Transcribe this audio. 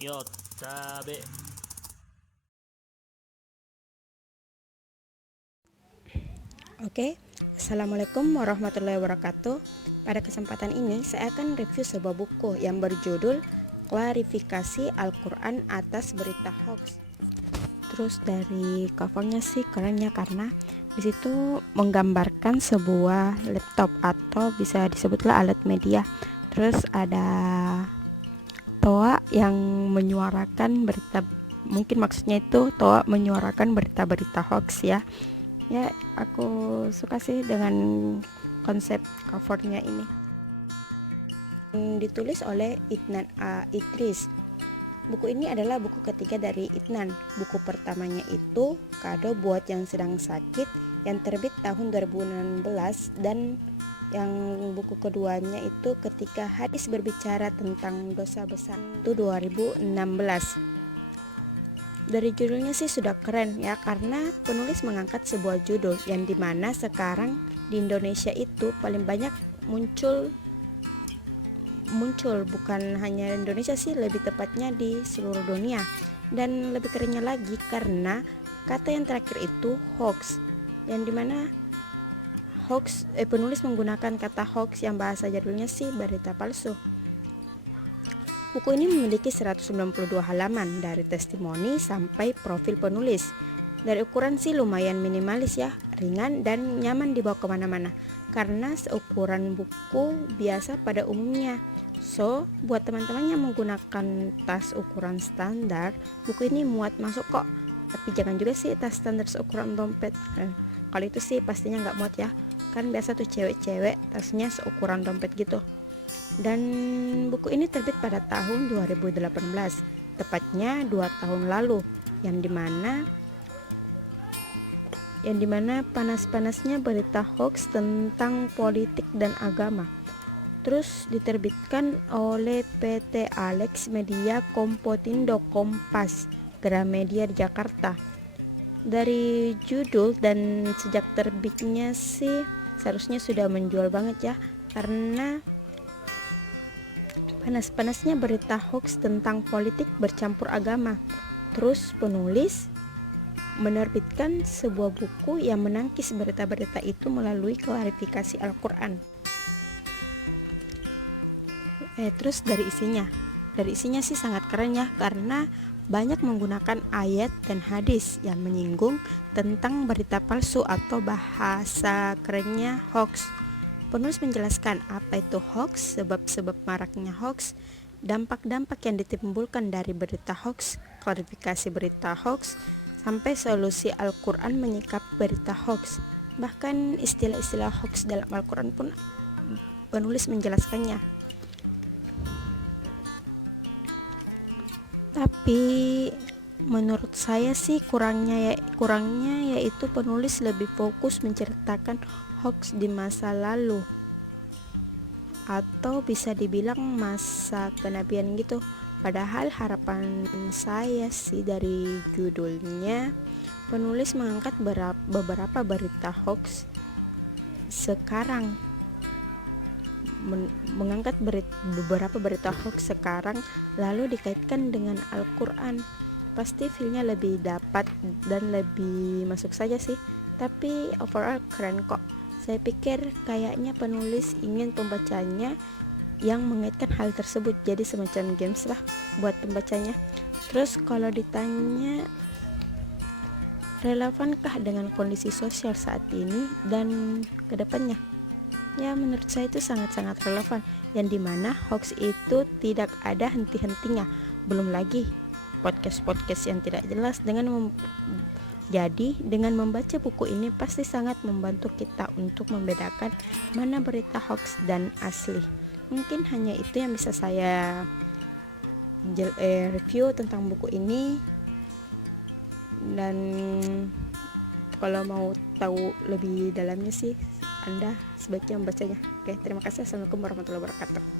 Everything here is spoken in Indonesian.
Yotabe. Oke, Assalamualaikum warahmatullahi wabarakatuh. Pada kesempatan ini saya akan review sebuah buku yang berjudul Klarifikasi Al-Quran atas Berita Hoax. Terus dari covernya sih kerennya karena di situ menggambarkan sebuah laptop atau bisa disebutlah alat media. Terus ada Toa yang menyuarakan berita, mungkin maksudnya itu Toa menyuarakan berita-berita hoax ya. Ya, aku suka sih dengan konsep covernya ini. Ditulis oleh Idnan A. Idris. Buku ini adalah buku ketiga dari Idnan. Buku pertamanya itu Kado Buat Yang Sedang Sakit yang terbit tahun 2016, dan yang buku keduanya itu Ketika Hadis Berbicara Tentang Dosa Besar itu 2016. Dari judulnya sih sudah keren ya, karena penulis mengangkat sebuah judul yang dimana sekarang di Indonesia itu paling banyak muncul bukan hanya Indonesia sih, lebih tepatnya di seluruh dunia. Dan lebih kerennya lagi karena kata yang terakhir itu hoax, yang dimana penulis menggunakan kata hoax yang bahasa jadulnya sih berita palsu. Buku ini memiliki 192 halaman dari testimoni sampai profil penulis. Dari ukuran sih lumayan minimalis ya, ringan dan nyaman dibawa kemana-mana karena seukuran buku biasa pada umumnya. So, buat teman-teman yang menggunakan tas ukuran standar, buku ini muat masuk kok. Tapi jangan juga sih tas standar seukuran dompet. Kalau itu sih pastinya nggak muat ya. Kan biasa tuh cewek-cewek tasnya seukuran dompet gitu. Dan buku ini terbit pada tahun 2018, tepatnya 2 tahun lalu, yang dimana panas-panasnya berita hoax tentang politik dan agama. Terus diterbitkan oleh PT Alex Media Kompotindo Kompas Gramedia di Jakarta. Dari judul dan sejak terbitnya sih seharusnya sudah menjual banget ya, karena panas-panasnya berita hoax tentang politik bercampur agama. Terus penulis menerbitkan sebuah buku yang menangkis berita-berita itu melalui klarifikasi Al-Quran. Terus dari isinya sih sangat keren ya, karena banyak menggunakan ayat dan hadis yang menyinggung tentang berita palsu atau bahasa kerennya hoax. Penulis menjelaskan apa itu hoax, sebab-sebab maraknya hoax, dampak-dampak yang ditimbulkan dari berita hoax, klarifikasi berita hoax, sampai solusi Al-Quran menyikapi berita hoax. Bahkan istilah-istilah hoax dalam Al-Quran pun penulis menjelaskannya. Tapi menurut saya sih kurangnya yaitu penulis lebih fokus menceritakan hoax di masa lalu, atau bisa dibilang masa kenabian gitu. Padahal harapan saya sih dari judulnya, penulis mengangkat beberapa berita hoax sekarang, beberapa berita hoax sekarang lalu dikaitkan dengan Al-Quran. Pasti feelnya lebih dapat dan lebih masuk saja sih. Tapi overall keren kok. Saya pikir kayaknya penulis ingin pembacanya yang mengaitkan hal tersebut, jadi semacam games lah buat pembacanya. Terus kalau ditanya relevankah dengan kondisi sosial saat ini dan kedepannya, ya menurut saya itu sangat-sangat relevan, yang dimana hoax itu tidak ada henti-hentinya. Belum lagi podcast-podcast yang tidak jelas. Jadi dengan membaca buku ini pasti sangat membantu kita untuk membedakan mana berita hoax dan asli. Mungkin hanya itu yang bisa saya review tentang buku ini. Dan kalau mau tahu lebih dalamnya sih, Anda sebaiknya membacanya. Oke, terima kasih. Assalamualaikum warahmatullahi wabarakatuh.